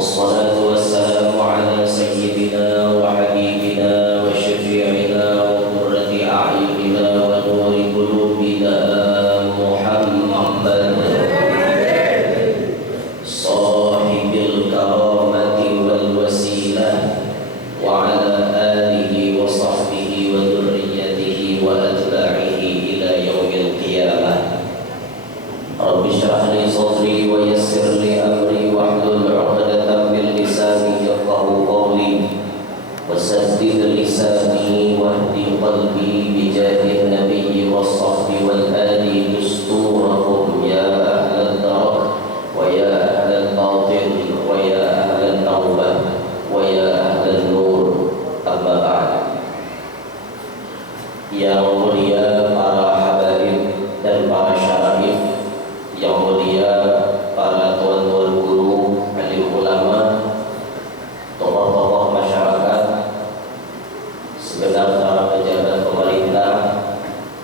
والصلاة والسلام على سيدنا وحبيبنا وشفيعنا وقرة أعيننا ونور قلوبنا محمد صاحب الكرامة والوسيلة وعلى آله وصحبه وذريته وأتباعه إلى يوم القيامة. رب اشرح لي صدري ويسر لي أمري واحلل عقدة من لساني يفقهوا قولي وسدد لساني واهد قلبي بجاه النبي والصحب والآل دستوركم يا أهل الدرك ويا أهل الباطل ويا أهل التوبة ويا أهل النور. أما بعد. Yang mulia para habaib dan para syarif, yang mulia para tuan-tuan guru, alim ulama, tokoh-tokoh masyarakat, segenap para pejabat pemerintah,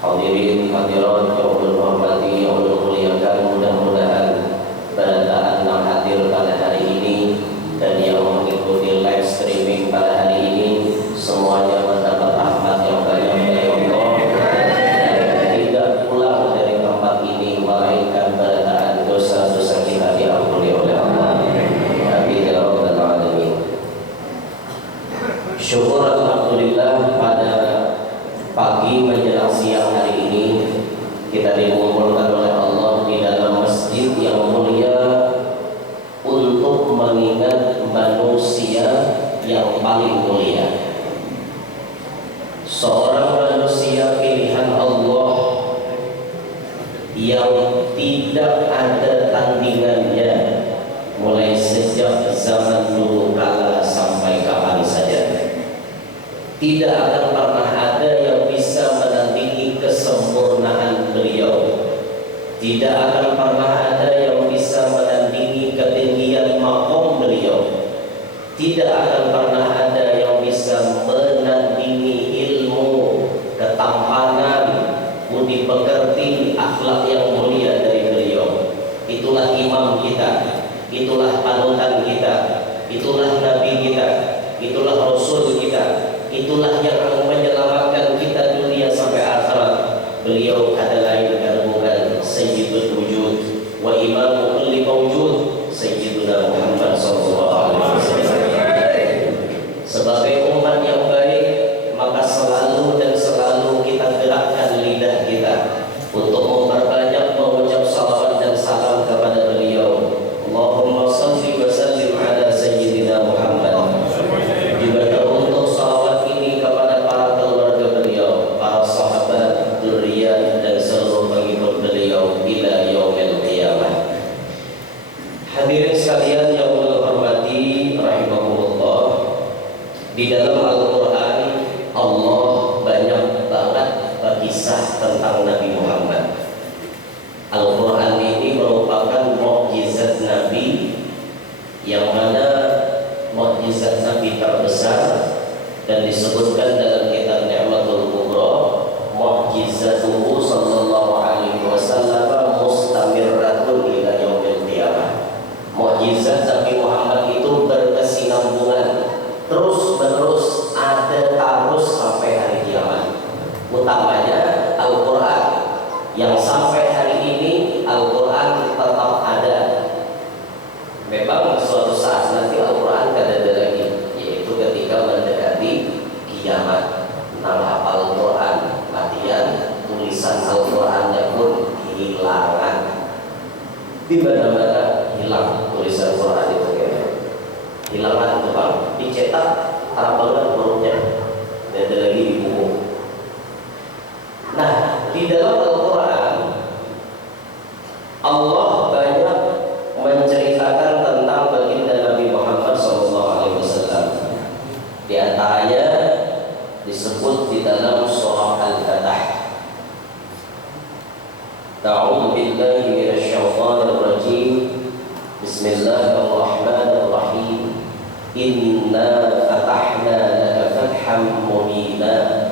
hadirin hadirat yang berhormati, yang bermuliakan, mudah-mudahan pada saat yang hadir pada hari ini dan yang mengikuti live streaming pada hari ini semuanya mendapat rahmat yang banyak dari Allah dan tidak pulang dari tempat ini melainkan pada saat dosa-dosa kita diampuni oleh Allah. Amin ya rabbal alamin. Syukur alhamdulillah pada pagi menjelang siang hari ini kita dikumpulkan oleh Allah di dalam masjid yang mulia untuk mengingat manusia yang paling mulia, seorang manusia pilihan Allah yang tidak ada tandingannya mulai sejak zaman dulu kala sampai kapan saja. Tidak akan pernah ada yang bisa menandingi kesempurnaan beliau. Tidak akan pernah ada yang bisa menandingi ketinggian maqam beliau. Tidak akan pernah ada yang bisa menandingi ilmu, ketampanan, budi pekerti, akhlak yang mulia dari beliau. Itulah imam kita, itulah panutan kita, itulah nabi kita, itulah rasul kita, itulah yang akan menyelamatkan kita dunia sampai akhirat. Beliau adalah yang bukan sayyidul wujud wa imamu kulli mawjud, sayyiduna Muhammad sallallahu alaihi wasallam. Sebagai umat yang baik, maka selalu dan selalu kita gerakkan lidah kita untuk memperbanyak mengucap salawat dan salam kepada beliau. Allahumma shalli wa sallim ala sayyidina Muhammad. Juga teruntuk salawat ini kepada para keluarga beliau, para sahabat, dzurriyyah dan seluruh pengikut beliau ila yaumil qiyamah. Hadirin sekalian yang Allah hormati rahimahumullah, di dalam Al-Quran Allah banyak banget berkisah tentang Nabi Muhammad. Al-Quran ini merupakan mukjizat Nabi, yang mana mukjizat Nabi terbesar dan disebutkan dalam kitab Ni'matul Kubra, mukjizatuhu sallallahu alaihi wasallam mustamirratun ila yaumil qiyamah. Mukjizat Nabi Muhammad itu berkesinambungan, terus-menerus, ada terus sampai hari kiamat. Utamanya Al-Quran, yang sampai hari ini Al-Quran tetap ada. Memang suatu saat nanti Al-Quran akan ada lagi, yaitu ketika mendekati kiamat. Nah, hafal Al-Quran, latihan tulisan Al-Qurannya pun kehilangan. Di mana-mana hilang tulisan Quran itu, hilangan itu bang, dicetak Arab banget hurufnya, dan ada lagi di buku. Nah, di dalam Al-Quran Allah banyak menceritakan tentang baginda Nabi Muhammad SAW. Di antaranya disebut di dalam surah Al-Fatah. A'udzu billahi minasyaitonir rajim. Bismillahirrahmanirrahim. Inna fatahna laka fathan mubina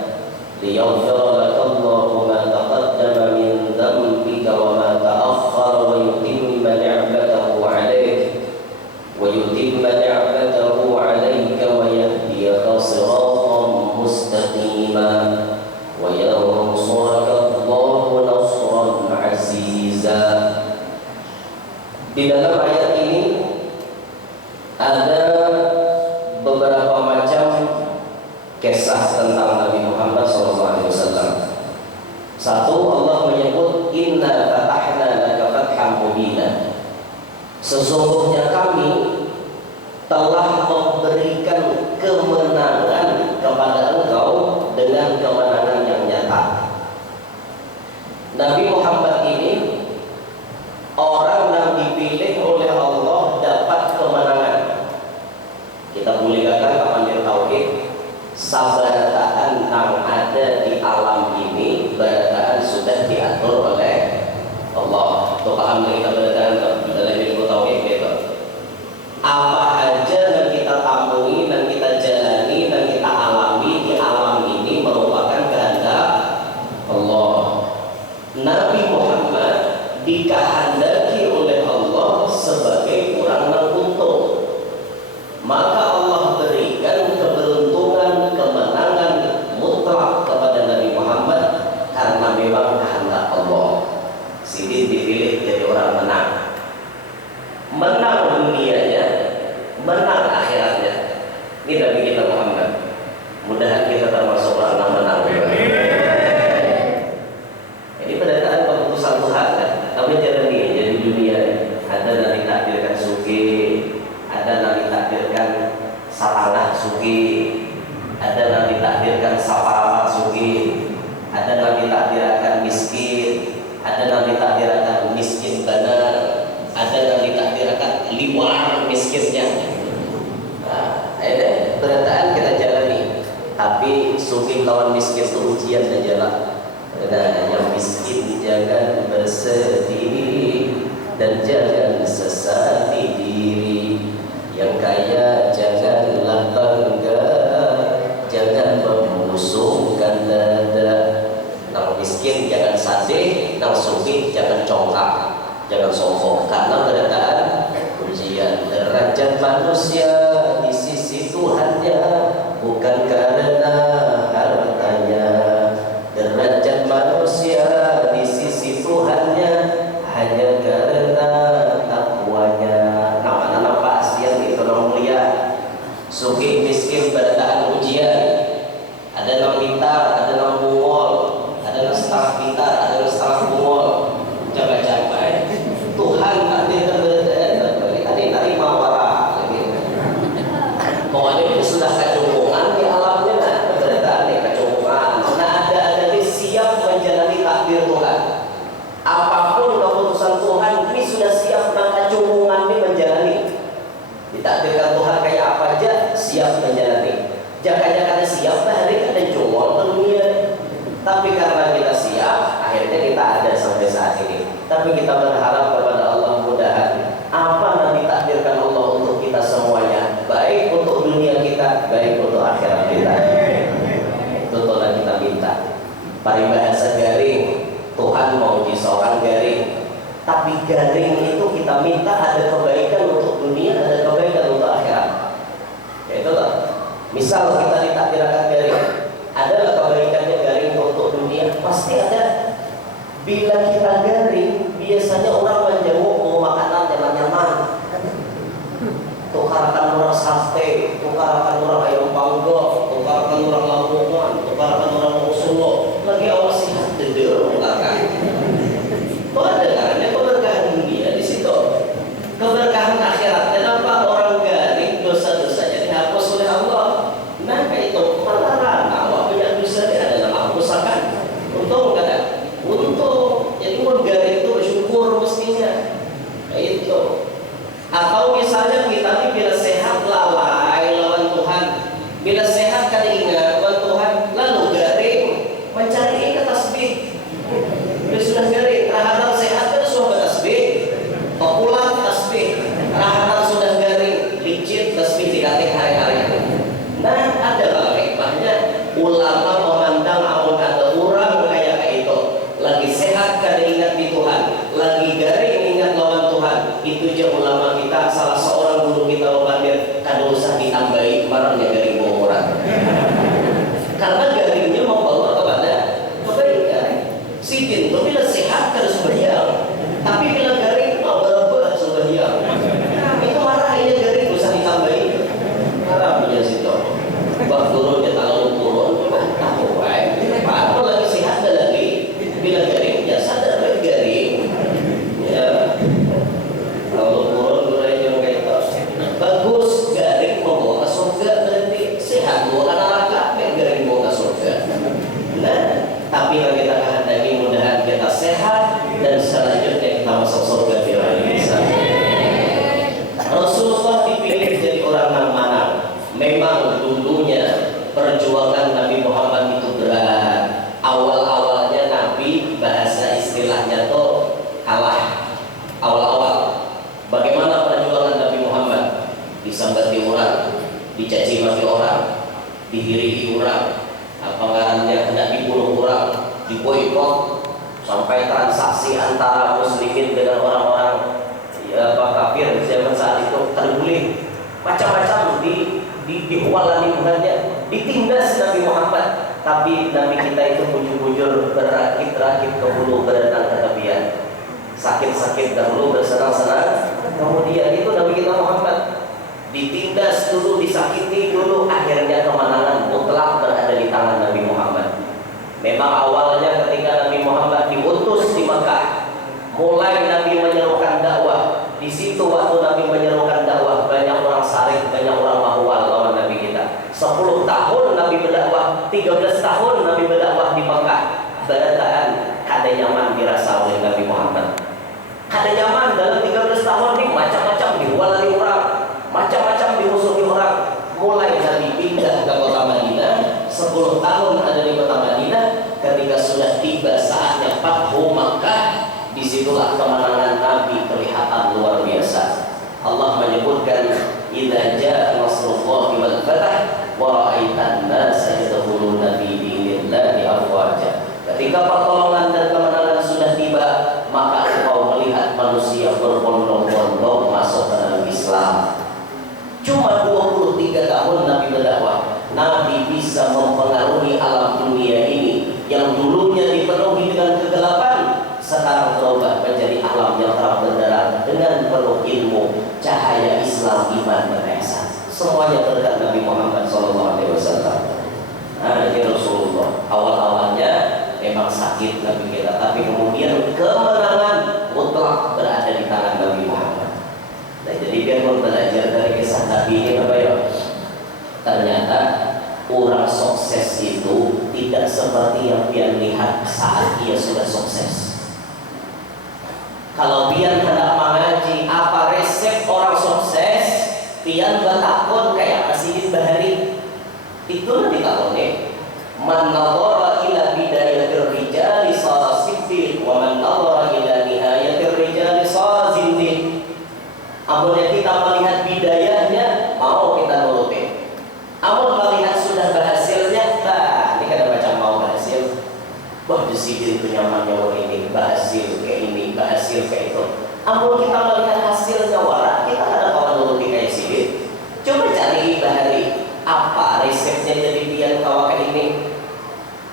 liyaghfira laka Allahu ma taqaddama min dhanbika wa ma ta'akhkhara wa yutimma ni'matahu 'alayka wa yutimma Ada beberapa macam kisah tentang Nabi Muhammad SAW. Satu, Allah menyebut inna fatahna laka fathhan mubina. Sesungguhnya kami telah memberikan kemenangan kepada engkau dengan kemenangan yang nyata. Nabi Muhammad ini orang yang dipilih oleh Allah dapat kemenangan. Kita boleh katakan kapan tauhid, sabarataan yang ada di alam ini barataan sudah diatur oleh Allah. Tuh paham kita barataan dalam ilmu tauhid gitu. Apa aja yang kita tampungi dan kita jalani dan kita alami di alam ini merupakan kehendak Allah. Nabi Muhammad dikehendaki oleh Allah sebagai orang yang untung, maka Allah berikan keberuntungan, kemenangan mutlak kepada Nabi Muhammad karena memang kehendak Allah. Sidin dipilih jadi orang menang, menang dunianya, menang akhiratnya. Ini Nabi kita Muhammad. Mudah kita termasuk orang yang menang. Ini berdasarkan keputusan Tuhan kan. Tapi jangan jadi dunia ada yang ditakdirkan suki, ada yang ditakdirkan sapanah suki, ada yang ditakdirkan saparapat suki, ada yang ditakdirkan miskin, ada yang ditakdirkan miskin benar, ada yang ditakdirkan liwar miskinnya. Nah, ini berataan kita jalani. Tapi suki lawan miskin itu ujian dan jalan. Nah, yang miskin jangan bersedih dan jangan sesali diri. Yang kaya janganlah bangga, jangan memusuhkan dada. Yang miskin jangan sadih, yang suki jangan congkak, jangan sombong. Karena berataan ujian derajat manusia di sisi Tuhannya bukan karena hartanya. Derajat manusia di sisi Tuhannya hanya karena takwanya. Nama-nama pasti yang ditolong mulia. Suki miskin berataan ujian. Ada yang pintar, ada yang bungol, ada yang setengah pintar, ada yang setengah bungol. Capai-capai Tuhan tadi mau parah lagi. Pokoknya itu sudah kecungkungan di alamnya, berataan kecungkungan. Siap menjalani takdir Tuhan. Apapun keputusan Tuhan, ini sudah siap dan kecungkungan ini menjalani. Ditakdirkan Tuhan kayak apa aja, siap menjalani. Jangan-jangan siap, hari ada jongol ke dunia. Tapi karena kita siap, akhirnya kita ada sampai saat ini. Tapi kita berharap kepada Allah mudahan apa yang ditakdirkan Allah untuk kita semuanya, baik untuk dunia kita, baik untuk akhirat kita. Itu yang kita minta. Paribahasa garing, Tuhan mau uji seorang garing. Tapi garing itu kita minta ada kebaikan untuk dunia, ada kebaikan untuk akhirat. Ya itu lah. Misal kita ditakdirkan garing, adalah kebaikannya garing untuk dunia, pasti ada. Bila kita garing, biasanya orang menjenguk mau makanan nyaman-nyaman. Tukarkan orang sate, tukarkan orang ayam panggang, tukarkan orang lamongan, tukarkan orang Solo. Lagi awal sihat deder tukarkan. Kok ada karena keberkahan dunia di situ, keberkahan akhirat. Kenapa orang garing dosa-dosanya dihapus oleh Allah? Nah kayak itu perkara awak punya dosa dia ada nama hapuskan. Untung kadang, untung. Jadi mau garing itu bersyukur mestinya. disambati orang, dicaci maki orang, dihiri orang, apa ngarannya hendak dibunuh orang, diboikot, sampai transaksi antara muslimin dengan orang-orang kafir zaman saat itu terguling, macam-macam dihualani Tuhannya, ditindas Nabi Muhammad. Tapi Nabi kita itu bujur-bujur berakit-rakit ke hulu berenang ke tepian, sakit-sakit dahulu bersenang-senang, kemudian itu Nabi kita Muhammad ditindas dulu, disakiti dulu, akhirnya kemenangan mutlak berada di tangan Nabi Muhammad. Memang awalnya ketika Nabi Muhammad diutus di Mekah, mulai Nabi menyerukan dakwah. Di situ waktu Nabi menyerukan dakwah, banyak orang sarik, banyak orang mahwal lawan Nabi kita. 10 tahun Nabi berdakwah, 13 tahun Nabi berdakwah di Mekah. Berataan kada nyaman dirasa oleh Nabi Muhammad. Kada nyaman dalam 13 tahun ini, macam-macam dihualani orang, macam-macam dimusuhi orang. Mulai Nabi pindah ke kota Madinah, 10 tahun ada di kota Madinah. Ketika sudah tiba saatnya Fathu Makkah, disitulah kemenangan Nabi kelihatan luar biasa. Allah menyebutkan, "Idza jaa nasrullahi wal fath wa ra'aitan nasa yadkhuluna fi dinillahi afwaja." Ketika pertolongan dan kemenangan sudah tiba, maka engkau melihat manusia berbondong-bondong masuk ke dalam Islam. Cuma 23 tahun Nabi berdakwah, Nabi bisa mempengaruhi alam dunia ini yang dulunya dipenuhi dengan kegelapan, sekarang berubah menjadi alam yang terang benderang dengan penuh ilmu, cahaya Islam, iman, dan ihsan. Semuanya berkat Nabi Muhammad SAW. Nah, ini Rasulullah. Awal-awalnya memang sakit Nabi kita, tapi kemudian kemenangan mutlak berada di tangan Nabi Muhammad. Nah, jadi biar belajar dari kisah Nabi ini apa ya? Ternyata orang sukses itu tidak seperti yang dia lihat saat dia sudah sukses. Kalau pian hendak mengaji apa resep orang sukses, pian bertakon kayak Asidin Bahari. Itulah ditakone. Man nadhara ila bidayatir rijali sara siddiq wa man nadhara ila nihayatir rijali sara zindiq. Apabila kita melihat bidayahnya, mau kita nurutin. Amun melihat sudah berhasilnya, nah ini kan macam mau berhasil. Wah, disidin penyamannya orang ini berhasil kayak ini, berhasil kayak itu. Amun kita melihat hasilnya warak, kita ada kawan nuruti kayak sidin. Coba cari Bahari, apa resepnya jadi pian kawan kayak ini?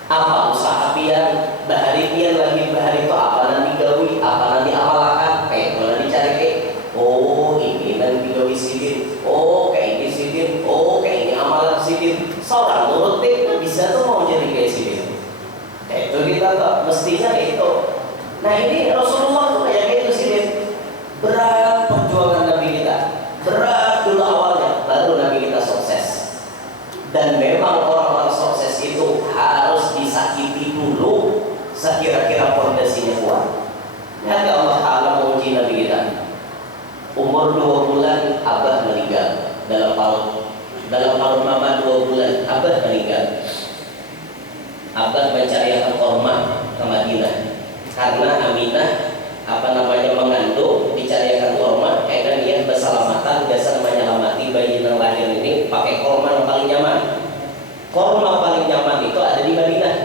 Apa usaha pian? Bahari pian lagi Bahari itu apa nanti gawi, apa nanti amalakan? Kayak itu nanti cari kayak, oh ini nanti gawi sidin, oh kayak ini sidin, oh kayak ini amalan sidin. Seorang nurutin bisa tuh mau jadi kayak sidin. Itu kita tuh mestinya itu. Nah ini Rasulullah tuh kayak gitu sih, berat perjuangan Nabi kita, berat dulu awalnya, baru Nabi kita sukses. Dan memang orang-orang sukses itu harus disakiti dulu, sekira-kira fondasinya kuat. Nanti Allah Taala menguji Nabi kita. Umur 2 bulan Abah meninggal dalam paut mama 2 bulan Abah meninggal. Abah mencarikan korma ke Madinah karena Aminah mengandung, dicarikan korma karena dia bersalamatan biasa menyelamati bayi yang lahir ini pakai korma yang paling nyaman. Korma paling nyaman itu ada di Madinah.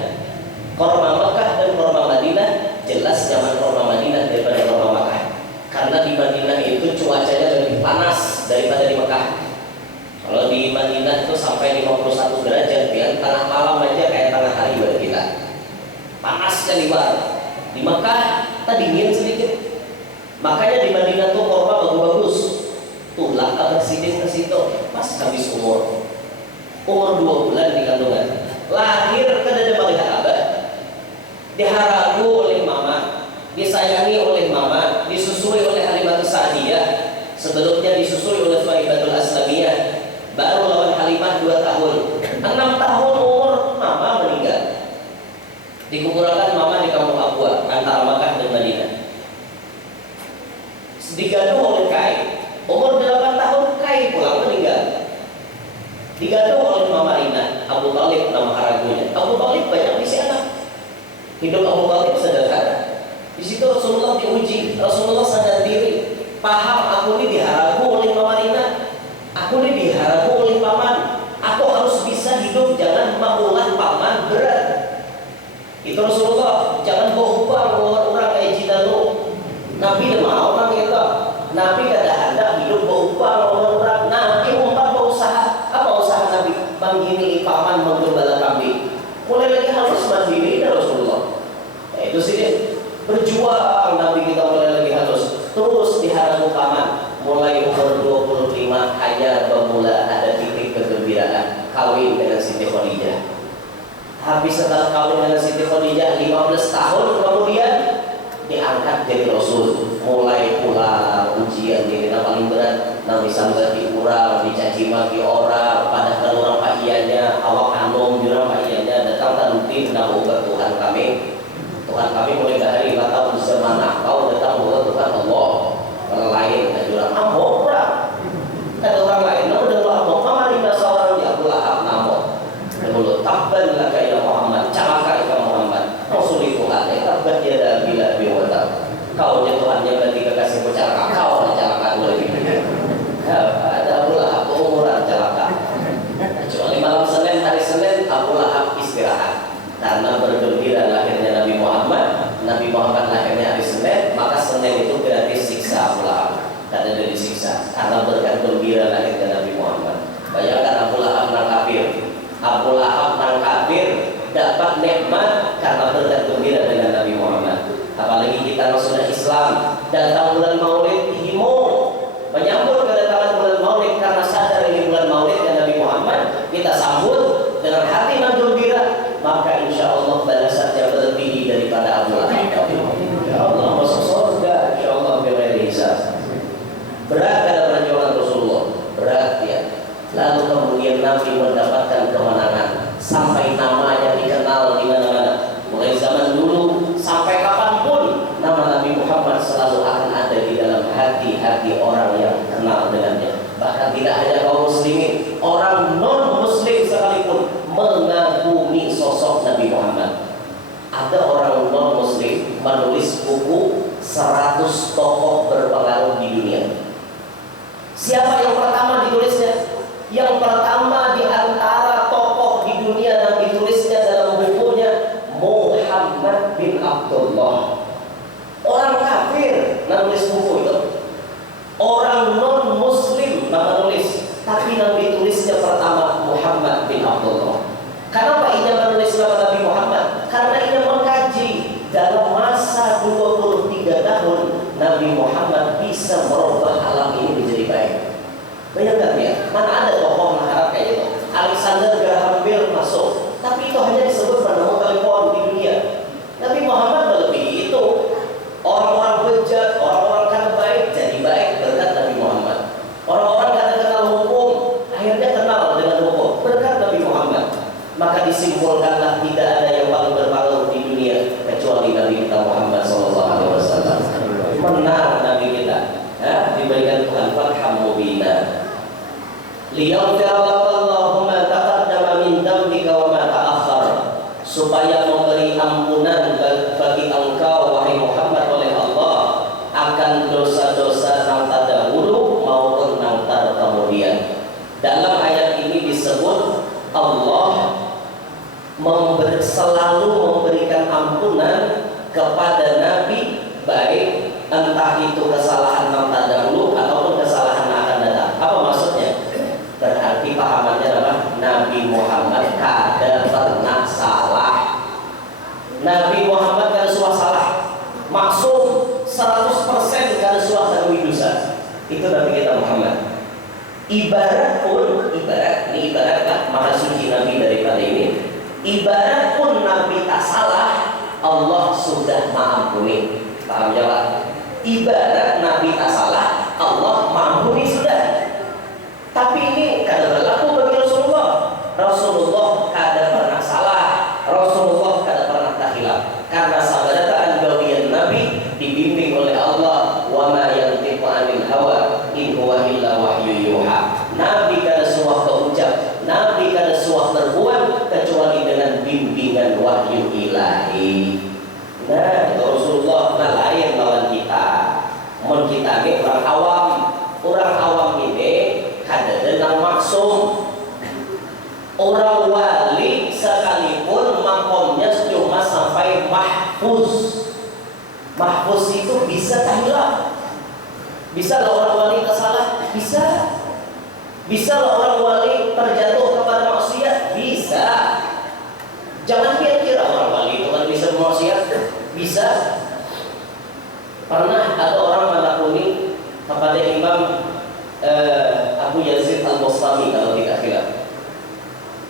Korma Mekah dan korma Madinah jelas nyaman korma Madinah daripada korma Mekah, karena di Madinah itu cuacanya lebih panas daripada di Mekah. Kalau di Madinah itu sampai 51 derajat, ya, tengah malam aja kayak tengah hari buat kita. Panas sekali banget. Di Mekah tadi dingin sedikit. Makanya di Madinah tuh korma bagus-bagus. Tulang agak sidin ke situ, pas habis umur 2 bulan di kandungan. Lahir kan ada melihat Abah. Diharagu oleh mama, disayangi oleh mama, disusui oleh Halimatus Sa'diyah. Sebelumnya disusui oleh Thaibatul Aslamiyah. Baru lawan Halimah 2 tahun. 6 tahun umur mama meninggal. Dikuburkan mama di kampung Abwa antara Makkah dan Madinah. Digaduh oleh Kai. Umur 8 tahun Kai pulang meninggal. Digaduh oleh Mama Rina, Abu Talib nama karagunya. Abu Talib banyak isi anak. Hidup Abu Talib sederhana. Di situ Rasulullah diuji. Rasulullah sadar diri, paham aku ini diharagu oleh Mama Rina. Aku ini diharapkan oleh paman. Aku harus bisa hidup, jangan mengulang paman berat. Itu Rasulullah, jangan bawa orang kayak Jidalo. Nabi udah mau orang itu. Nabi kadang-kadang hidup bawa orang. Nabi umpat berusaha. Apa usaha Nabi? Begini paman menggembala kambing. Mulai lagi harus mandiri dan Rasulullah. Itu sih dia. Berjuang Nabi kita mulai lagi harus. Terus diharapkan paman. Mulai umur 25 hanya bermula ada titik kegembiraan kawin dengan Siti Khadijah. Habis setelah kawin dengan Siti Khadijah 15 tahun kemudian diangkat jadi Rasul. Mulai pula ujian yang kita paling berat, Nabi sampai diurang, dicaci maki orang, padahal orang pak ianya, awak anum jurang pak ianya datang tanti menang ubat Tuhan kami mulai dari kata bersemana kau datang ubat Tuhan Allah. Orang lain ada jurang amok orang, ada orang lain namun dengan amok kamari seorang dia Lahab namok. Dulu tabban laka ya Muhammad, celaka ya Muhammad. Rasul itu ada tabban dia dah bila biwata. Kau nya Tuhan yang berarti kekasih celaka, kau ada celaka lagi. Ada Abu Lahab umuran celaka. Kecuali malam Senin, hari Senin Abu Lahab istirahat karena bergembira lahirnya Nabi Muhammad. Nabi Muhammad lahirnya hari Senin, maka Senin itu gratis siksa Abu Lahab. Karena dia disiksa karena berkat gembira lahirnya Nabi Muhammad. Bayangkan Abu Lahab nang kafir. Abu Lahab nang kafir dapat nikmat karena berkat gembira dengan Nabi Muhammad. Apalagi kita sudah Islam, datang bulan Maulid himo menyambut kedatangan bulan Maulid karena sadar ini bulan Maulid dan Nabi Muhammad, kita sambut dengan hati yang gembira, maka insya Allah balasannya melebihi daripada Abu Lahab. Ya Allah masuk surga, insya Allah bighairi hisab. Berat dalam perjuangan Rasulullah, berat ya. Lalu kemudian Nabi mendapatkan kemenangan sampai namanya dikenal di mana-mana. Mulai zaman dulu sampai kapanpun nama Nabi Muhammad selalu akan ada di dalam hati-hati orang yang kenal dengannya. Bahkan tidak hanya kaum muslimin, orang non muslim sekalipun mengagumi sosok Nabi Muhammad. Ada orang non muslim menulis buku 100 tokoh berpengaruh di dunia. Siapa yang pertama ditulisnya? Yang pertama di antara tokoh di dunia yang ditulisnya dalam bukunya Muhammad bin Abdullah. Orang kafir menulis buku itu. Orang non muslim menulis, tapi Nabi tulisnya pertama Muhammad bin Abdullah. Kenapa ia menulis nama Nabi Muhammad? Karena ia mengkaji dalam masa 23 tahun Nabi Muhammad bisa merubah alam ini menjadi baik. Bayangkan ya, mana ada tokoh masyarakat kayak itu. Alexander Graham Bell masuk, tapi itu hanya disebut penemu telepon di dunia. Nabi Muhammad melebihi itu. Orang-orang bejat, orang-orang kan baik jadi baik berkat Nabi Muhammad. Orang-orang kan kenal hukum, akhirnya kenal dengan hukum berkat Nabi Muhammad. Maka disimpulkanlah tidak ada yang paling berpengaruh di dunia kecuali Nabi kita Muhammad SAW. Benar Nabi kita, diberikan Tuhan fatham mubina. Liyaghfirallahu ma taqaddama min dzambika wa ma ta'akhkhar, supaya memberi ampunan bagi engkau wahai Muhammad oleh Allah akan dosa-dosa yang terdahulu maupun yang kemudian. Dalam ayat ini disebut Allah selalu memberikan ampunan kepada Nabi, baik entah itu kesalahan yang terdahulu ataupun kesalahan yang akan datang. Apa maksudnya? Berarti pahamannya adalah Nabi Muhammad kada pernah salah. Nabi Muhammad kada suah salah. Maksum 100% kada suah dari dosa. Itu Nabi kita Muhammad. Ibarat ini ibarat maha suci Nabi daripada ini. Ibarat pun Nabi tak salah, Allah sudah mengampuni. Paham jawab? Ibarat Nabi tak salah, Allah mengampuni sudah. Tapi ini kada berlaku bagi Rasulullah. Rasulullah kada pernah salah, Rasulullah kada pernah takhilaf. Karena sabadataan gawian Nabi dibimbing oleh Allah, wa ma yantiqu 'anil hawa in huwa illa wahyu yuha. Nabi kada suah berucap, Nabi kada suah berbuat kecuali dengan bimbingan wahyu ilahi. Nah, Rasulullah lain lawan kita. Mun kita ini orang awam Orang wali sekalipun makomnya cuma sampai mahfuz. Mahfuz itu bisa hilang. Bisa lah orang wali tersalah? Bisa. Bisa lah orang wali terjatuh kepada maksiat? Bisa. Jangan kira-kira orang wali itu kan bisa bermaksiat. Bisa. Pernah ada orang menakuni kepada Imam Abu Yazid Al-Bustami kalau tidak hilaf.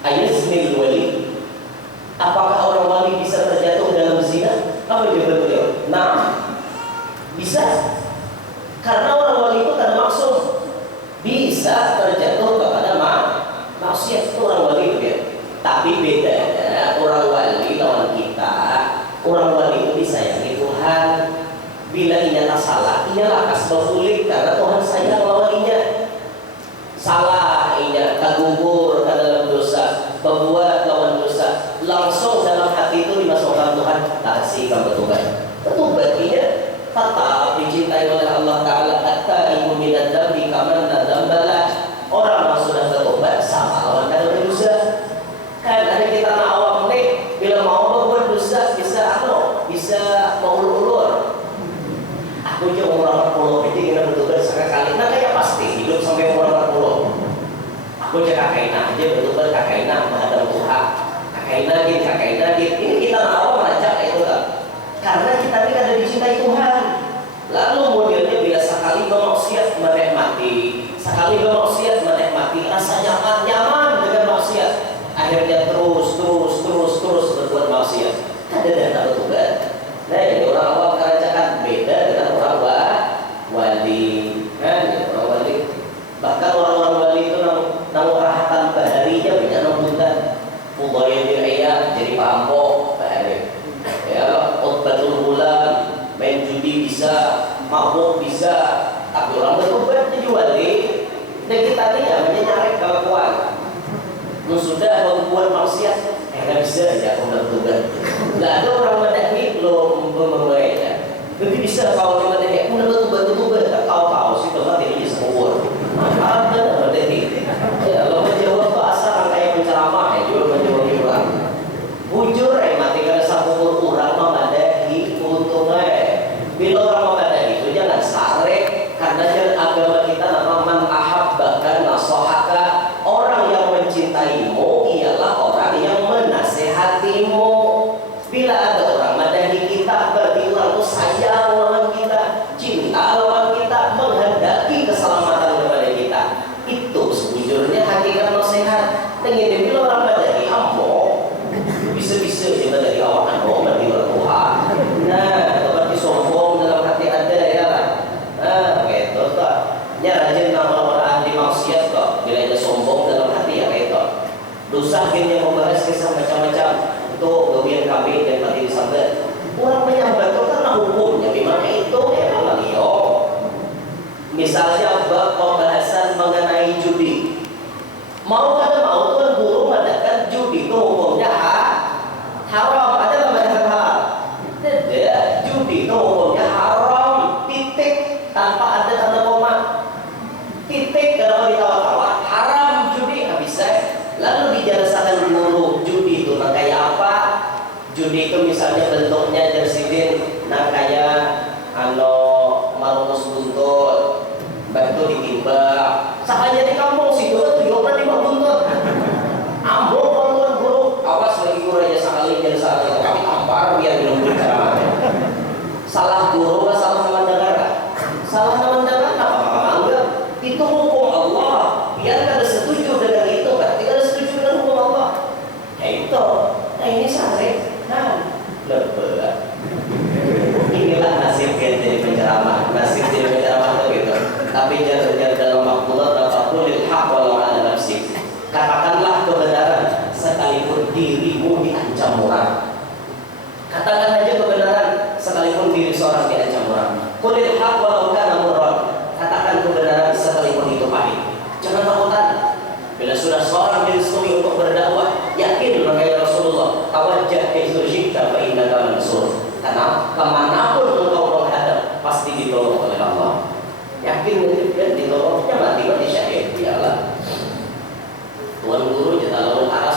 Ayaznil wali, apakah orang wali bisa terjatuh dalam zina? Apa jawaban beliau? Nah, bisa. Karena orang wali itu kan maksud bisa terjatuh kepada maksiat. Itu orang wali itu ya. Tapi bedanya orang wali lawan kita. Orang wali itu disayangi Tuhan. Bila inya tak salah, ialah kasbah kulit karena Tuhan sayang lawan inya. Salah inya kagubur ke dalam dosa, berbuat lawan dosa, langsung dalam hati itu dimasukkan Tuhan, kasih kamu bertobat. Bertobat inya tetap dicintai oleh Allah Ta'ala. Hatta ibu minat dambi kaman dan balah. Orang yang sudah bertobat sama lawan kada dosa. Kan ada kita nak awam nih, bila mau berbuat dosa bisa mengulur-ulur. Aku je umur 40, itu kena bertobat sekali. Nah kayak pasti hidup sampai umur 40. Aku je kakaina aja bertobat, kakaina menghadap Tuhan. Kakaina gitu. Ini kita awam melacak itu kan. Karena kita ini ada dicintai Tuhan. Lalu modelnya bila sekali bermaksiat menikmati, rasa nyaman dengan maksiat. Akhirnya terus berbuat maksiat. Ada data bertobat. Nah ini orang awam kerajaan beda dengan orang wali. Kan orang wali. Bahkan orang-orang wali itu nang rahatan baharinya banyak nambungan. Fudhayl bin Iyad jadi perampok bahari. Ya, utbatul bulan, main judi bisa, mabuk bisa, tapi orang bertobat jadi wali. Dan kita ini namanya nyarek kelakuan. Sudah membuat maksiat, nggak bisa ya aku bertobat. Nggak ada orang mendaki belum memulainya. Tapi bisa kalau dia mendaki, aku bertobat, tahu sih tempat ini semua. Ada mendaki. Ya, kalau menjawab bahasa kayak penceramah ya juga menjawab orang. Bujur mati karena satu orang memadahi untungnya. Bila orang memadahi itu jangan sare karena agama kita nama man ahabbaka nasahaka. Orang yang mencintaimu ialah orang yang menasehatimu. Bila ada orang madahi kita berarti orang itu sayang lawan kita, cinta lawan kita, menghendaki keselamatan kepada kita. Itu sebujurnya hakikat nasihat. Dengan bila orang madahi ambo bisa dia dari awak ambo berarti bertuhan. Nah, berarti sombong dalam hati ada ya. Gitu tak. Nya rajin nama orang ahli maksiat kok. Bila dia sombong dalam hati ya gitu. Dosa yang membahas kisah macam-macam untuk gawian kami dan mati disambat. Orang menyambat itu karena hukumnya gimana itu ya beliau. Misalnya bab pembahasan mengenai judi. Mau kada mau tuan guru mengatakan judi itu hukumnya haram. Ada pembahasan halal? Tidak. Judi itu hukumnya haram. Titik tanpa ada tanda koma. Titik kalau ditawa-tawa haram judi habis saya. Lalu dijelasakan guru judi itu nah kayak apa? Judi itu misalnya bentuknya jersidin nah kayak marunus buntut batu ditimbang sakanya di kampung situ tujuh pernah lima buntut ambo tuan guru awas lagi guru aja sekali jadi salah kami tampar biar belum bicara salah guru nggak salah sama negara salah sama negara apa anggap itu hukum Allah biar kada setuju dengan itu berarti kada setuju dengan hukum Allah ya itu nah ini sare lebat. Inilah nasib jadi penceramah. Nasib jadi penceramah itu gitu. Tapi jangan dalam makmulat taqulil haq walau ala nafsik. Katakanlah kebenaran sekalipun dirimu diancam orang. Katakan aja kebenaran sekalipun diri seorang diancam orang. Qulil haq walau kana murran. Katakan kebenaran sekalipun itu pahit. Jangan takutan. Bila sudah seorang direstui untuk berdakwah, yakin makanya Rasulullah tawajjah kaifa syi'ta fa innaka mansur. Karena kemanapun engkau menghadap pasti ditolong oleh Allah. Yakin dan ditolongnya mati syahid. Iyalah. Tuan guru kita lalu aras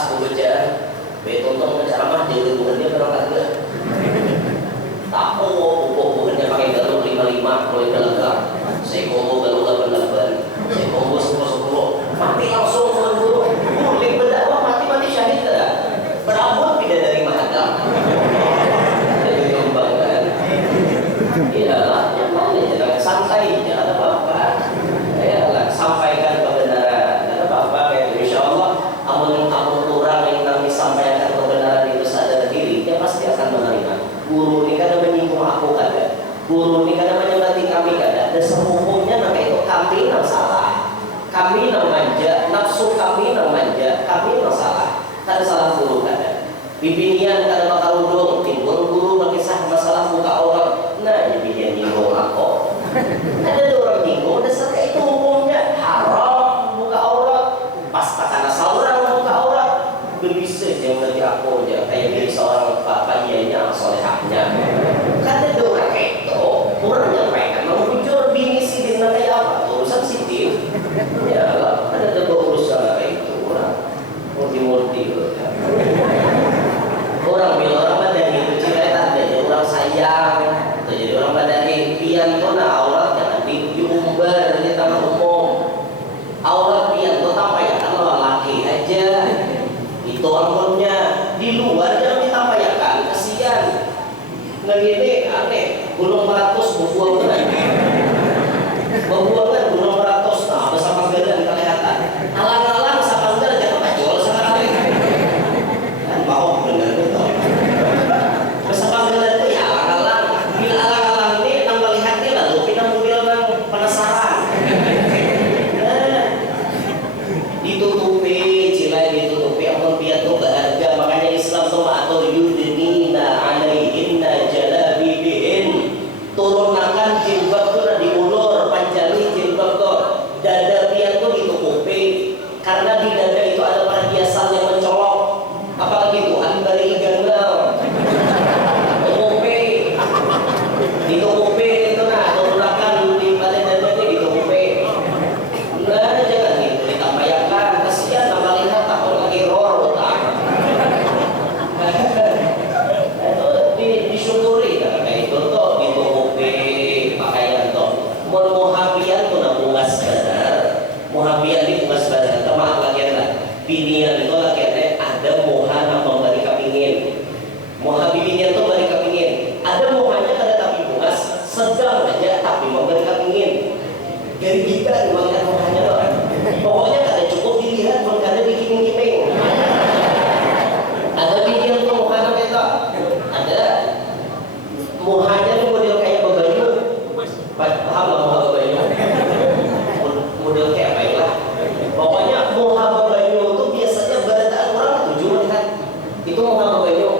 Bibinian kada makarudung, timbul guru berkisah masalah buka aurat. Nah, bibinian nyinggung aku. Ada orang nyinggung, dasar itu hukumnya haram buka aurat. Pas takana seorang buka aurat, bisa jangan berarti aku aja kayak diri seorang bapak iyanya solehahnya. Kada ada orang itu, orang yang pengen mau jujur bini si dina kayak apa? Urusan Siti. Ya, ada urusan kayak itu orang multi-multi. Orang bilang orang pada gitu cerita jadi orang sayang atau jadi orang pada pian tuh nah aurat jangan diumbar di tanah umum. Aurat pian tuh tampayakan orang laki aja itu ampunnya, di luar jangan ditampayakan, kasihan. Nah gini aneh, Gunung Meratus bubuangan Gunung Meratus, nah ada sama gadan kelihatan alang-alang sama gadan jangan tajol sekarang kan mau bener betul. Bersama gadan itu ya alang-alang, bila alang-alang ini nang melihatnya lalu kita mobil nang penasaran. Nah, ditutupi, cilai ditutupi, ampun piat tuh berharga, makanya Islam tuh atur yudnina alaihinna jalabibihin, turunkan jilbab tuh diulur, panjali jilbab tuh, dada piat tuh ditutupi, karena di dada itu ada perhiasan yang mencolok, apalagi Tuhan bari gandal, ditutupi itu nah, turunkan di pada dadanya ditutupi. Nah, jangan gitu ditampaykan, kasihan nama lihat takut lagi roar utang. Disyukuri kan kayak itu tuh ditutupi pakaian tuh. Muhabian tuh nabungas badar, muhabian di bungas badar, termasuk lagi ada binian itu lagi ada mohana memberi kepingin. Muhabibinian tuh beri kepingin. Ada mohanya kada tapi bungas, sedang aja tapi memberi kepingin. Dari kita melihat mohanya loh. Pokoknya kada cukup dilihat, pun kada dikiming-kiming. Ada binian tuh mohana kita. Ada mohanya tuh model kayak bebanyu. Paham lah moha bebanyu? Model kayak apa ya? Pokoknya moha bebanyu itu biasanya berataan orang tujuh melihat. Itu moha bebanyu.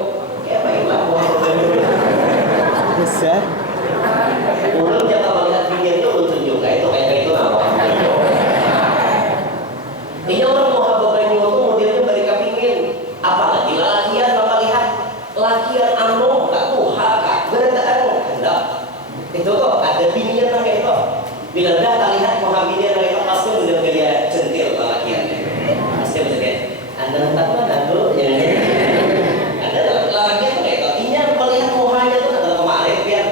Kayak apa ya moha bebanyu? Besar. Orang jangan melihat binian itu tunjuk kayak itu nama moha bebanyu. Ini orang moha bebanyu itu modelnya beri kepingin. Apalagi lakian bapak lihat lakian anu gak tuha kak berataan hendak. Itu kok ada binian kayak itu. Bila dah tak lihat muhabinian kayak itu pasti udah gaya centil lakiannya. Pasti betul Anda hendak mana dulu ya. Ada lakian kayak itu. Inya melihat muhanya itu adalah kemarin biar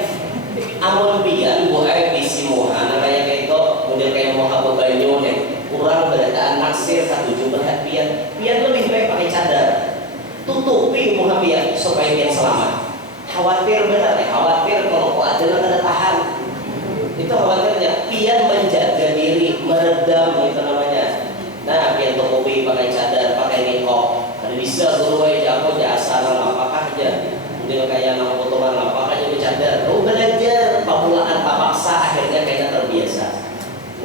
amun pian buai bisi muha kayak itu model kayak muha bebanyu nih. Kurang berataan naksir satu jumlah pian lebih baik pakai cadar. Tutupi muha pian supaya pian selamat. Khawatir benar ya, khawatir kalau ada nggak tahan. Itu khawatirnya. Pian menjaga diri, meredam itu namanya. Nah, pian tutupi pakai cadar, pakai niqab. Ada bisa guru aja aku asal apakah aja. Model kayak nama potongan apakah aja bercadar. Oh belajar, pamulaan paksa akhirnya kayaknya terbiasa.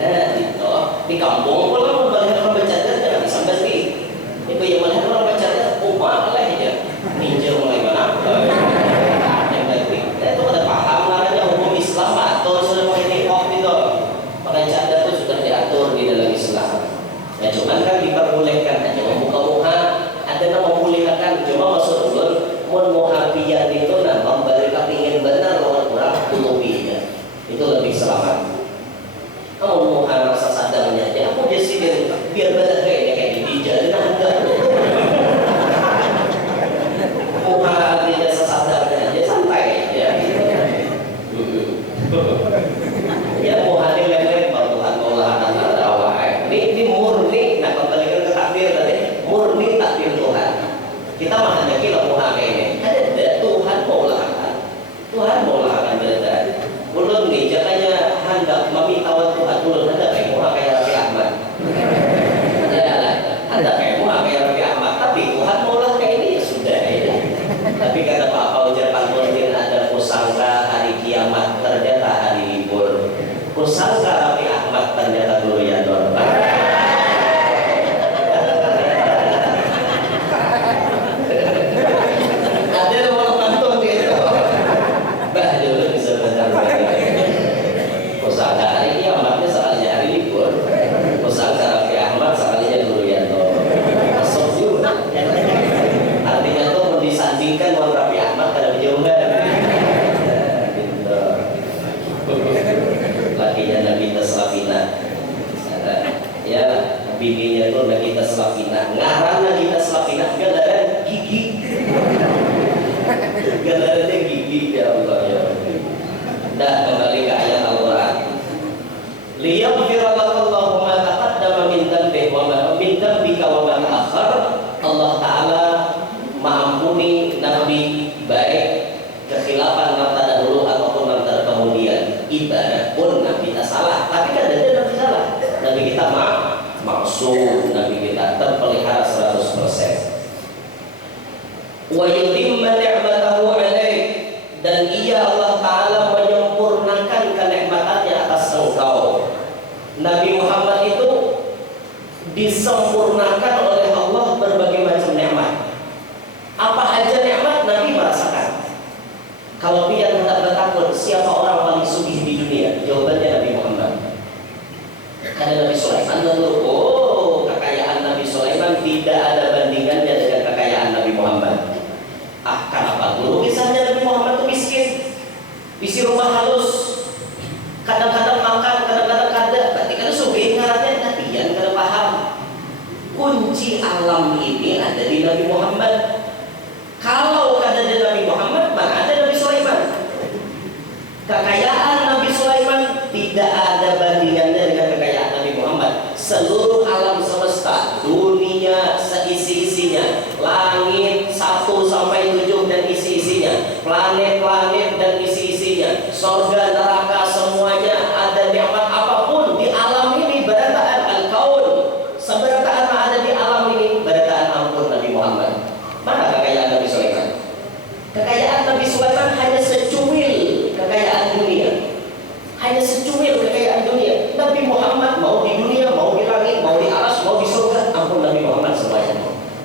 Nah, itu di kampung kalau melihat orang bercadar jangan disambat nih. Itu yang melihat orang bercadar, malah aja ninja mulai mana? Itu ada paham namanya hukum Islam atau sudah pakai niqab itu pakai bininya itu Nagita Slavina. Ngaran Nagita Slavina gadaran gigi. Gadarannya gigi, ya Allah ya. Nah, kembali ke ayat Al-Quran. Liyaghfira lakallahu ma taqaddama min dhanbika wa ma ta'akhkhar. Allah Ta'ala mengampuni Nabi baik kekhilafan yang terdahulu ataupun yang terkemudian. Ibarat pun Nabi tak salah, tapi kan ada Nabi salah. Nabi kita maksum, Nabi kita terpelihara 100%. Wa yutimma ni'matahu 'alaik, dan ia Allah Ta'ala menyempurnakan kenikmatannya atas engkau. Nabi Muhammad itu disempurnakan oleh Allah berbagai macam nikmat. Apa aja nikmat Nabi merasakan. Kalau pian hendak bertakun siapa orang paling sugih di dunia, jawabannya Nabi Muhammad. Karena Nabi Sulaiman dulu, kekayaan Nabi Sulaiman tidak ada bandingannya dengan kekayaan Nabi Muhammad. Kenapa dulu kisahnya Nabi Muhammad itu miskin, isi rumah halus, kadang-kadang makan, kadang-kadang kada, berarti kada sugih ngarannya latihan, kada paham. Kunci alam ini ada di Nabi Muhammad. Kalau kada ada Nabi Muhammad, mana ada Nabi Sulaiman? Kekayaan Nabi Sulaiman tidak ada bandingannya dengan kekayaan Nabi Muhammad. Seluruh alam semesta, dunia seisi-isinya, langit 1 sampai 7 dan isi-isinya, planet-planet dan isi-isinya, surga neraka semuanya, ada nikmat apapun di alam ini berataan al-kaun. Seberataan ada di alam ini berataan ampun Nabi Muhammad. Mana kekayaan Nabi Sulaiman? Kekayaan Nabi Sulaiman hanya secuil kekayaan dunia. Hanya secuil kekayaan dunia. Nabi Muhammad mau di dunia, mau di langit, mau di aras, mau di surga, ampun Nabi Muhammad semuanya.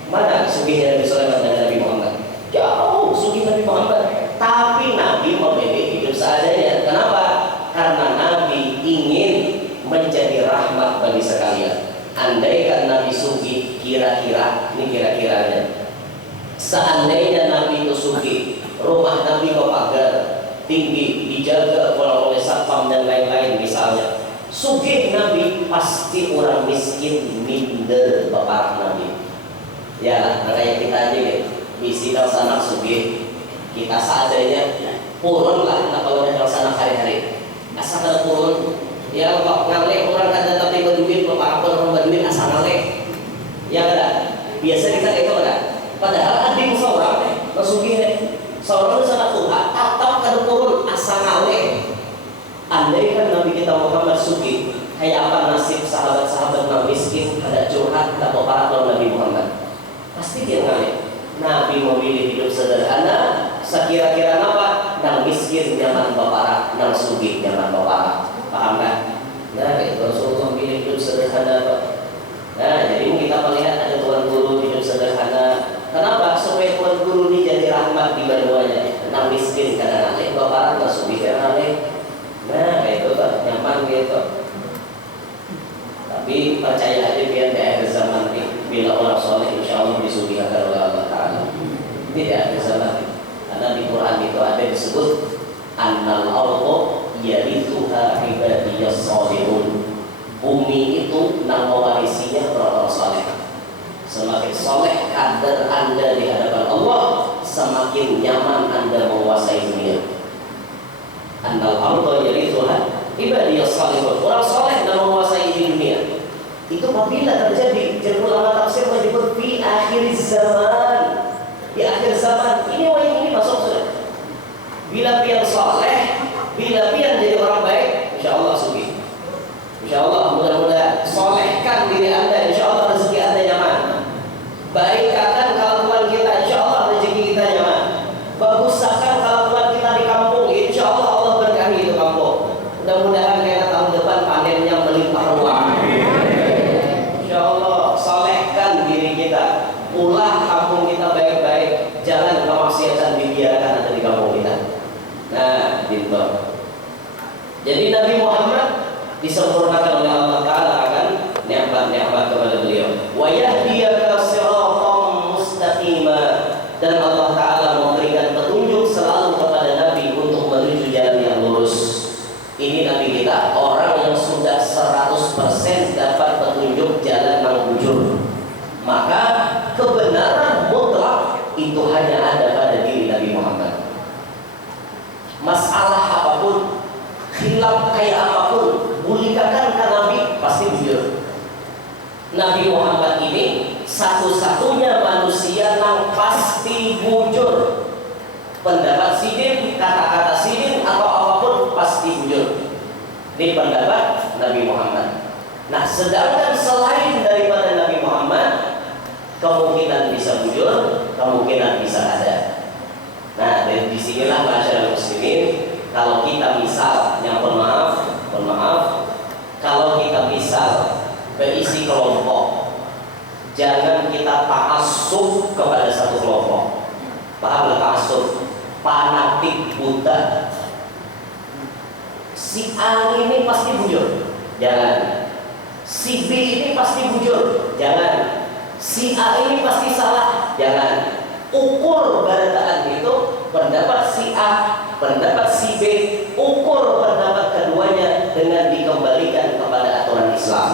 Mana sugihnya Nabi Sulaiman dan Nabi Muhammad? Jauh sugih Nabi Muhammad. Tapi Nabi memilih hidup seadanya. Kenapa? Karena Nabi ingin menjadi rahmat bagi sekalian. Andaikan Nabi sugih, kira-kira, ini kira-kiranya, seandainya Nabi itu sugih, rumah Nabi kau pagar tinggi, dijaga oleh satpam dan lain-lain misalnya, sugih Nabi pasti orang miskin minder bapak Nabi. Ya, kayak kita aja gitu, isi sanak sugih, kita seadanya, purun lah, nah kalau ada sanak hari-hari, asal ada purun. Ya kok ngalih orang kada tapi berduit, bapak orang berduit asal ngalih. Ya kada. Biasa kita itu kada. Padahal adik seorang masukin seorang sana Tuhan tatap kada turun asal ngalih. Andaikan Nabi kita Muhammad sugi, kayak apa nasib sahabat-sahabat yang miskin kada curhat tak para Nabi Muhammad. Pasti dia ngalih. Nabi memilih hidup sederhana, sekira-kira apa? Nang miskin nyaman bapak, nang sugi nyaman bapak. Paham kan? Nah, itu Rasulullah memilih hidup sederhana, Pak. Nah, jadi kita melihat ada tuan guru hidup sederhana. Kenapa? Supaya tuan guru ini jadi rahmat di dua-duanya. Nang miskin kadang ngalih, bapak nggak sugi kadang ngalih. Nah, itu Pak, nyaman gitu. Tapi percaya aja biar di akhir zaman ini, bila orang soleh insya Allah disugihan oleh Allah Ta'ala. Ini di akhir zaman ini. Karena di Quran itu ada disebut annal ardo yarithuha ibadiyas sholihun. Bumi itu nang mewarisinya orang-orang soleh. Semakin soleh kadar Anda di hadapan Allah, semakin nyaman Anda menguasai dunia. Annal ardo yarithuha ibadiyas sholihun. Orang soleh nang menguasai dunia. Itu apabila terjadi, jadi ulama tafsir menyebut di akhir zaman. Di akhir zaman ini ini masuk sudah. Bila pian soleh, bila pian jadi orang baik, insya Allah sugi. Insya Allah mudah-mudahan solehkan diri Anda, insya Allah rezeki Anda nyaman. Baikkan kelakuan kita, insya Allah rezeki kita nyaman. Baguskan kelakuan kita di kampung, insya Allah Allah berkahi itu kampung. Mudah-mudahan kita tahun depan panennya melimpah ruah. Insya Allah solehkan diri kita, ulah kampung kita baik-baik, jangan kemaksiatan dibiarkan ada di kampung kita. Nah, gitu. Jadi Nabi Muhammad disempurnakan oleh Allah Ta'ala akan nikmat-nikmat kepada beliau. Wa yahdiyaka siratan mustaqima, dan Allah Ta'ala memberikan petunjuk selalu kepada Nabi untuk menuju jalan yang lurus. Ini Nabi kita, orang yang sudah 100% dapat petunjuk jalan yang itu hanya ada pada diri Nabi Muhammad. Masalah apapun, khilaf kayak apapun, bulikakan ke Nabi pasti bujur. Nabi Muhammad ini satu-satunya manusia yang pasti bujur. Pendapat sidin, kata-kata sidin atau apapun pasti bujur. Ini pendapat Nabi Muhammad. Nah, sedangkan selain daripada Nabi Muhammad, kemungkinan bisa bujur, kemungkinan bisa ada. Nah, dari disinilah masyarakat muslimin, kalau kita misal, yang mohon maaf, kalau kita misal berisi kelompok, jangan kita ta'assub kepada satu kelompok. Pahamlah ta'assub? Fanatik buta. Si A ini pasti bujur, jangan. Si B ini pasti bujur, jangan. Si A ini pasti salah, jangan. Ukur barataan itu pendapat si A, pendapat si B, ukur pendapat keduanya dengan dikembalikan kepada aturan Islam.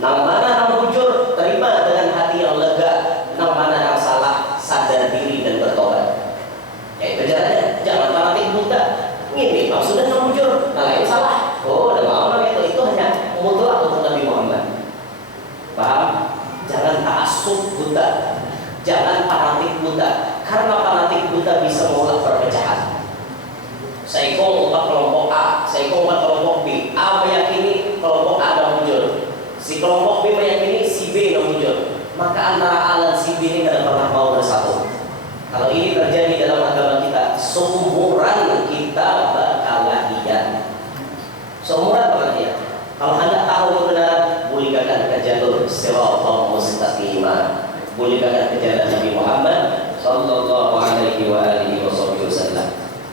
Nang mana yang bujur, terima dengan hati yang lega. Nang mana yang salah, sadar diri dan bertobat. Caranya jangan fanatik buta. Ini maksudnya yang bujur, nah lain salah. Oh, udah mau itu hanya mutlak untuk Nabi Muhammad. Paham? Jangan ta'assub buta, jangan fanatik buta, karena fanatik buta bisa mengulang perpecahan. Saya umat kelompok A, saya umat kelompok B. A meyakini kelompok A dan bujur, si kelompok B meyakini si B dan bujur. Maka antara A dan si B ini tidak pernah mau bersatu. Kalau ini terjadi dalam agama kita, seumuran kita bakal latihan. Seumuran bakal latihan. Kalau Anda tahu kebenaran, bulikakan ke jalur siratal mustaqimah. Bulikakan ke jalan Nabi Muhammad sallallahu alaihi wa alihi wasallam.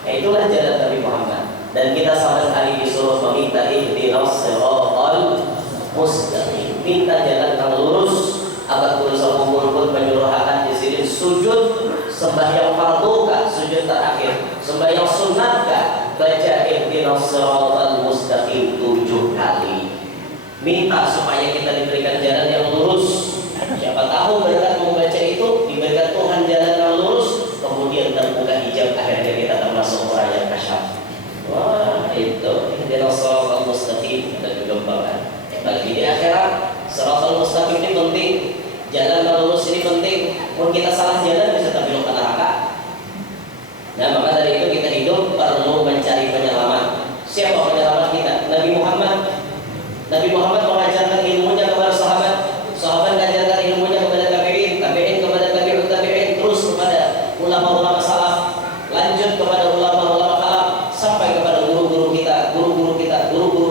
Itulah jalan Nabi Muhammad. Dan kita sama sekali disuruh meminta ihdinas siratal mustaqim. Minta jalan yang lurus. Abad Quraish pun menyuruh akan di sini sujud sembahyang fardu kah, sujud terakhir, sembahyang sunat kah, baca ihdinas siratal mustaqim 7 kali. Minta supaya kita diberikan jalan yang lurus. Siapa tahu berkat membaca itu diberikan Tuhan jalan yang lurus, kemudian terbuka hijab, akhirnya kita termasuk orang yang kasyaf. Wah, itu ihdinas siratal mustaqim kita dikembangkan. Bagi di akhirat, siratal mustaqim ini penting. Jalan yang lurus ini penting. Kalau kita salah jalan bisa terbelok ke neraka. Nah, maka dari itu kita hidup perlu mencari penyelamat. Siapa penyelamat kita? Nabi Muhammad. Nabi Muhammad mengajarkan ilmunya kepada sahabat. Sahabat mengajarkan ilmunya kepada tabi'in, tabi'in kepada tabi'ut tabi'in, terus kepada ulama-ulama salaf, lanjut kepada ulama-ulama khalaf, sampai kepada guru-guru kita, guru-guru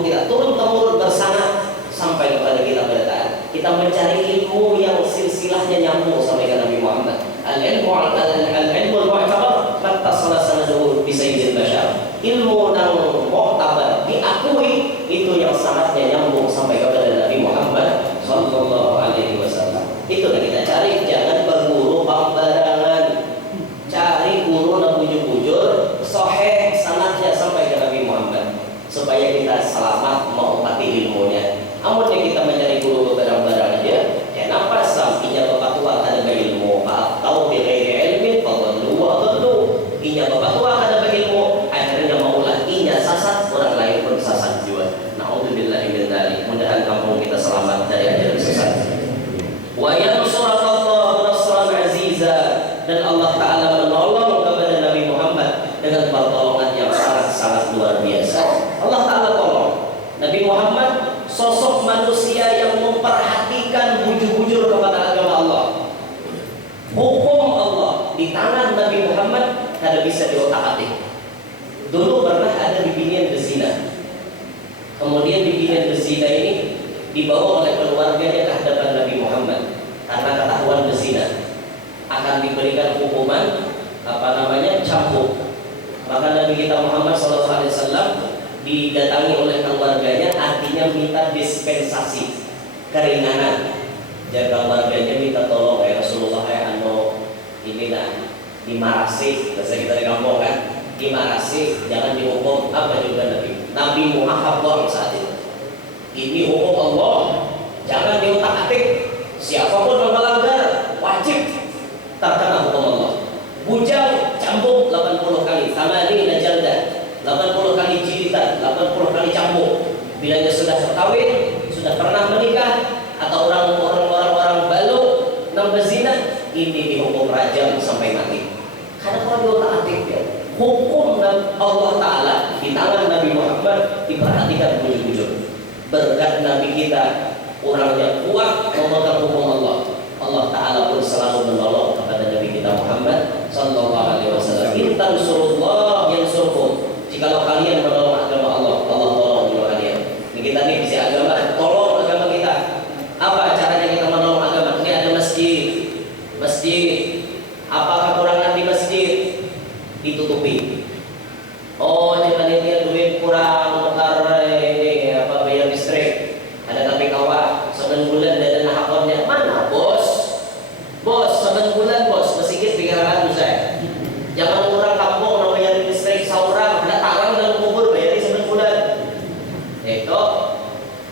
kita, turun temurun bersama sampai kepada kita berdaan. Kita mencari ilmu yang silsilahnya nyambung sampai ke Nabi Muhammad. Al-ilmu al-mu'tabar mattasala sanaduhu bi sayyidil bashar. Ilmu yang mu'tabar diakui itu yang sanadnya nyambung sampai kepada Nabi Muhammad sallallahu alaihi wasallam. Itu yang kita cari, jangan berguru pembarangan. Cari guru yang bujur-bujur, sahih sanadnya sampai ke Nabi Muhammad supaya kita selamat mengobati ilmunya. Amunnya kita mencari guru barang-barang aja, ya nampak sampingnya bapak tua ada berilmu, tahu bi ghairi ilmin fadallu wa adallu. Inya bapak tua ada berilmu, akhirnya maulah inya sasat, orang lain pun sasat juga. Nauzubillahi min dzalik. Mudahan kampung kita selamat dari ajaran sesat. Wa yansurallahu nasran aziza, dan Allah Taala menolong kepada Nabi Muhammad dengan pertolongan yang sangat-sangat luar biasa. Allah Taala tolong Nabi Muhammad, sosok manusia yang memperhatikan bujur-bujur kepada agama Allah. Hukum Allah di tangan Nabi Muhammad kada bisa diotak-atik. Dulu pernah ada bibinian berzina. Kemudian bibinian berzina ini dibawa oleh keluarganya ke hadapan Nabi Muhammad karena ketahuan berzina. Akan diberikan hukuman cambuk. Maka Nabi kita Muhammad SAW didatangi oleh keluarganya, artinya minta dispensasi keringanan. Jadi keluarganya minta tolong ya Rasulullah ya ini dimarasi, bahasa kita di kampung kan, dimarasi, jangan dihukum apa juga Nabi Muhammad saat itu. Ini hukum Allah, jangan diutak-atik. Siapapun yang melanggar wajib terkena hukum Allah. berzina, ini dihukum rajam sampai mati. Karena kalau dia taat ya, hukum Allah Ta'ala di tangan Nabi Muhammad diperhatikan bujur-bujur. Berkat Nabi kita orangnya kuat memegang hukum Allah. Allah Ta'ala pun selalu menolong kepada Nabi kita Muhammad Sallallahu Alaihi Wasallam. Intan surullah yang surkum. Jikalau kalian menolong agama Allah, Allah tolong juga kalian. Ini kita nih bisa agama, tolong agama kita. Apa caranya kita menolong agama? Ini ada masjid. Apa kekurangan di masjid? Ditutupi. Oh, jangan lihat duit kurang ini bayar listrik. Ada tapi kawah 9 bulan dana hakonnya mana bos? Bos 9 bulan bos masih pikiran saya. Jangan orang kampung mau bayar listrik seorang ada tarang dalam kubur bayar 9 bulan. Itu.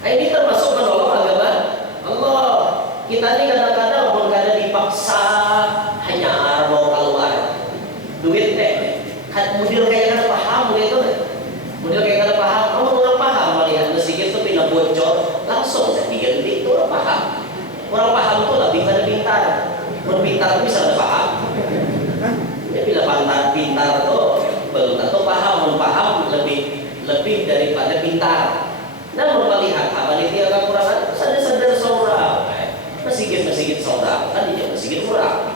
Ini termasuk menolong agama Allah. Kita ini kadang-kadang mengada dipaksa hanya mau keluar duit deh. Model kayak kada paham gitu. Model kayak kada paham. Kamu orang paham melihat sedikit tuh pindah bocor langsung jadi ganti itu orang paham. Orang paham tuh lebih pada pintar. Orang pintar tuh bisa ada paham. Ya bila pintar tuh belum tentu paham. Orang paham lebih daripada pintar. Namun melihat apa dia kekurangan sadar seorang. Masjid seorang kan dia masjid murah.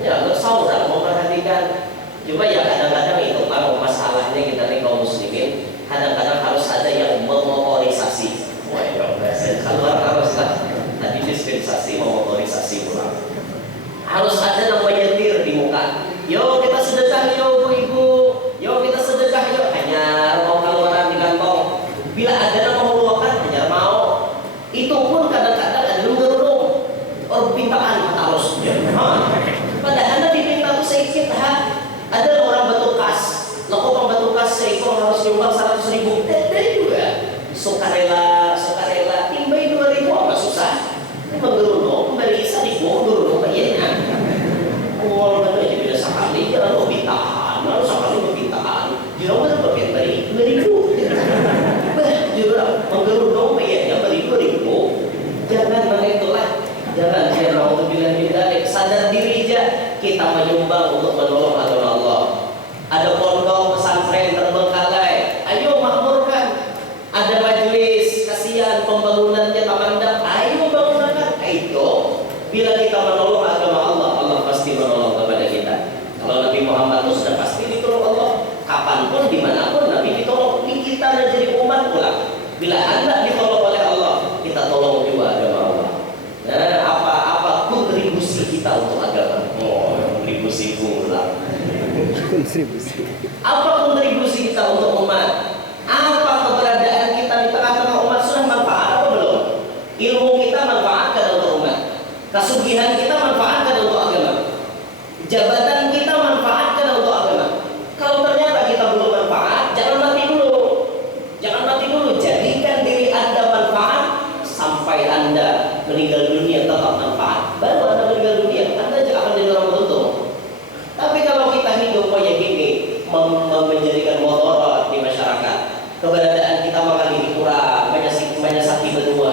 Ya seorang mau perhatikan. Cuma ya kadang-kadang itu kalau masalahnya kita nih kaum muslimin kadang-kadang harus ada yang memotorisasi. Wah, yang bahasa keluar haruslah tadi dispensasi memotorisasi pulang. Harus ada yang menyetir di muka. Yo kita sedekah yo ibu. Yo kita sedekah yo hanya mau keluaran di kantong. Bila ada yang mau mengeluarkan hanya mau. Itu pun kadang-kadang ada lunga-lunga. Orang pintaan harus. Padahal diminta tuh sedikit ada orang batu kas, lakukan batu kas seekor harus nyumbang 100.000. Dari juga sukarela, timbai 2.000 apa susah? Menggeruno, kembali 1.000 geruno kayaknya. Oh, mana aja bila sekali, jangan mau bintahan, lalu sekali berbintahan. Jangan mana berbian beri 2.000. Juga menggeruno kayaknya beri 2.000. Jangan begitulah. Jangan mau bilang sadar diri aja kita menyumbang untuk menolong agama Allah. Ada pondok pesantren terbengkalai, ayo makmurkan. Ada majelis kasihan pembangunannya tamandak, ayo bangunkan. Itu bila kita menolong agama Allah, Allah pasti menolong kepada kita. Kalau Nabi Muhammad itu sudah pasti ditolong Allah. Kapanpun dimanapun Nabi ditolong. Kita dan jadi umat pula. Bila Anda ditolong oleh Allah, kita tolong juga agama Allah. Nah, apa kontribusi kita untuk agama? Oh, kontribusi pula. Apa kontribusi kita untuk umat? Apa keberadaan kita di tengah-tengah umat sudah manfaat apa belum? Ilmu kita manfaatkan untuk umat. Kasugihan kita manfaatkan untuk agama. Jabatan kita manfaatkan untuk agama. Kalau ternyata kita belum manfaat, jangan mati dulu. Jadikan diri Anda manfaat sampai Anda meninggal dunia tetap manfaat. Baru Anda meninggal dunia, Anda akan jadi orang beruntung. Tapi kalau kita hidup kayak gini, menjadikan motor di masyarakat, keberadaan kita mengalami kurang, banyak sakit berdua.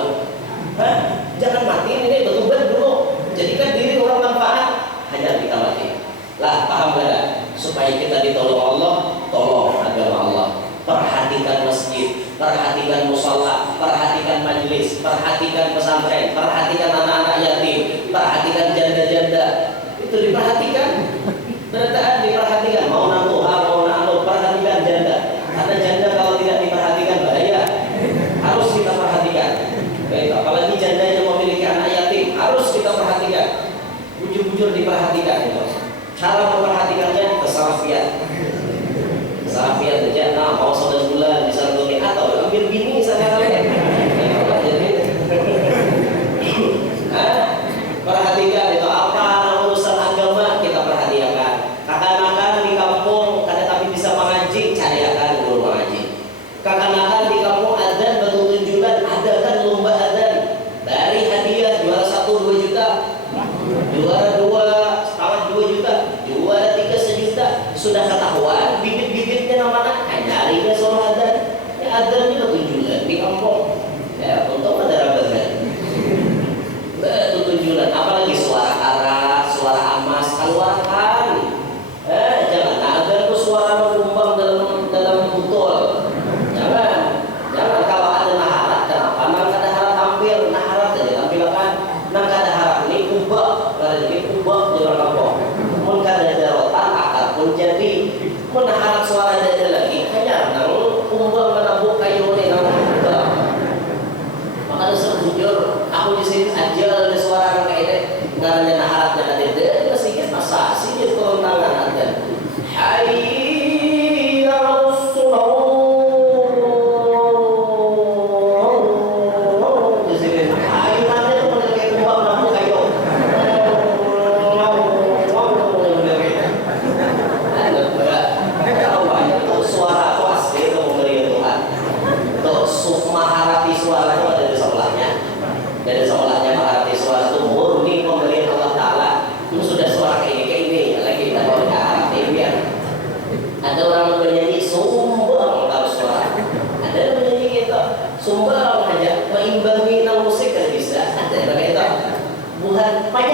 Jangan mati ini betul-betul dulu. Jadikan diri orang manfaat, hanya kita mati. Lah paham gak? Supaya kita ditolong Allah, tolong agama Allah. Perhatikan masjid, perhatikan musala, perhatikan majelis, perhatikan pesantren, perhatikan anak-anak yatim, perhatikan janda-janda. Itu diperhatikan. Ternyata diperhatikan. Mau nantuha, mau nanu, perhatikan janda. Karena janda kalau tidak diperhatikan bahaya. Harus kita perhatikan. Baik, apalagi janda yang memiliki anak yatim, harus kita perhatikan. Bujur-bujur diperhatikan. Cara memperhatikannya kesalahan. Safiat aja, nah mau 9 bulan bisa lebih atau ambil bini saya kalian. Perhatikan itu apa urusan agama kita perhatikan. Kakak-kakak di kampung kada tapi bisa mengaji, cariakan guru mengaji. Kakak-kakak di kampung adzan betul-betulan adakan lomba adzan. Dari hadiah juara 1 2 juta, juara 2 setengah 2 juta, juara 3 1 juta. Sudah ketahuan bibit-bibitnya namanya nyari ke soal adzan. Ya adzan itu tujuan di kampung. Ya untuk ada rabahan. Betul tujuan apalagi suara Arab dan banyak